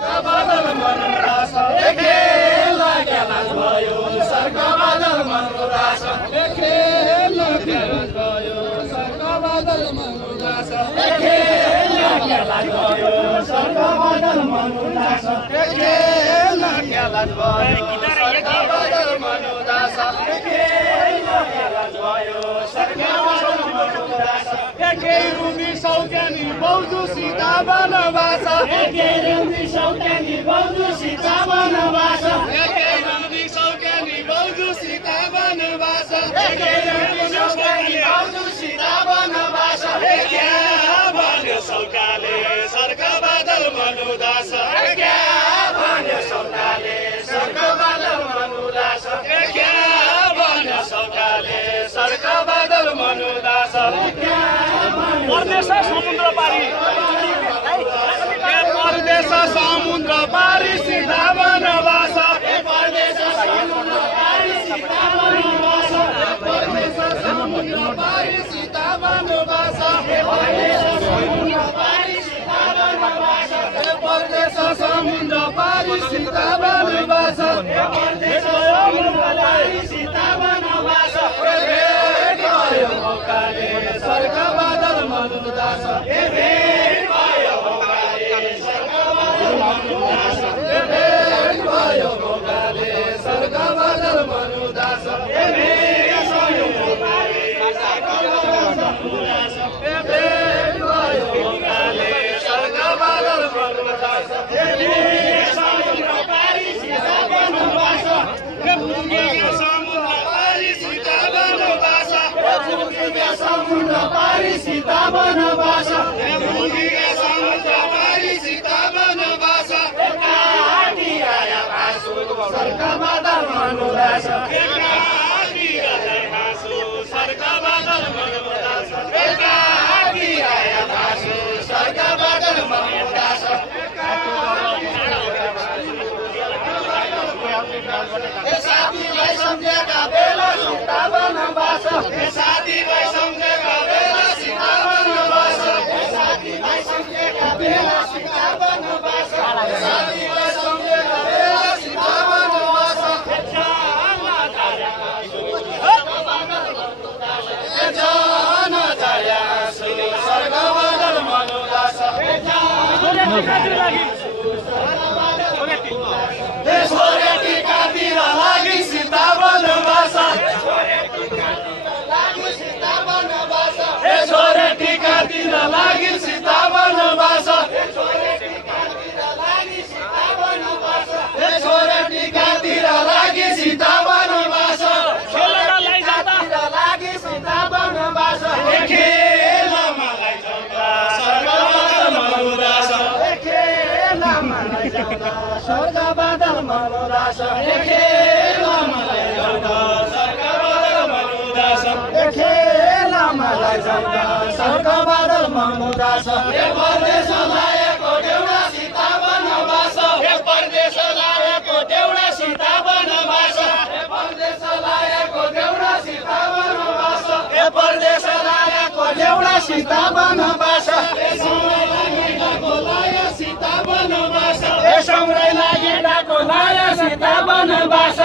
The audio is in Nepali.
बादल मनुदास खेल लाग्याला भयो सर्ग बादल मनुदास खेल लाग्याला भयो सर्ग बादल मनुदास खेल लाग्याला भयो सर्ग बादल मनुदास खेल लाग्याला भयो सर्ग बादल मनुदास खेल लाग्याला भयो सर्ग बादल मनुदास रुमी सौक्यानी बौजू सीता बनवास रुमी सौक्यानी बौजू सीता बनवास रुमी सौक्यानी बौजू सीता बनवास बौजू सीता बनवास भन्यो सौकाले सर्ग बादल मनुदास भन्यो सौकाले सर्ग बादल मनुदास भन्यो सौकाले सर्ग बादल मनुदास परदेश समुद्र पारी परदेश समुद्र पारी सीता बनवास परदेश समुद्र पारी सीता बनवास परदेश समुद्र पारी सीता बनवास परदेश समुद्र पारी सीता बनवास परदेश समुद्र पारी सीता बनवास परदेश समुद्र पारी सीता बनवास सर्ग बादल मनुदास भेट भयो भोगाले सर्ग बादल मनुदास भेट भयो भोगाले सर्ग बादल मनुदास भेट भयो भोगाले सर्ग बादल मनुदास भेट भयो भोगाले सर्ग बादल मनुदास समुद्र पारी सीता बनवास समुद्र पारी सीता बनवास समुद्र पारी सीता बनवास समुद्र पारी सीता बनवास आया भासु सर्ग बादल मनुदास सर्ग बादल मनुदास आया भासु सर्ग बादल मनुदास साथीभाइ सम्झेका बेला सीता बनवास साथीभाइ सम्झेका बेला सीता बनवास साथीभाइ सम्झेका बेला सीता बनवास साथीभाइ सम्झेका बेला सीता बनवास जान जाया सर्ग बादल मनुदास छोरे टिकातिर लागि सीता बनवास छोरे टिकातिर लागि सीता बनवास छोरे टिकातिर लागि सीता बनवास खेल्नलाई जाँदा लागि सीता बनवास खेल मलाई जाँदा सर्ग बादल मनुदास खेल मलाई जाँदा सर्ग बादल मनुदास खेल मलाई जाँदा सर्ग बादल मनुदास खेल मलाई जाँदा सर्ग बादल मनुदास परदेश लाएको देउडा सीता बनवास परदेश लाएको देउडा सीता बनवास परदेश लाएको देउडा सीता बनवास परदेश लाएको देउडा सीता बनवास सीता बनवास सँगै लागि डाको लाया सीता बनवास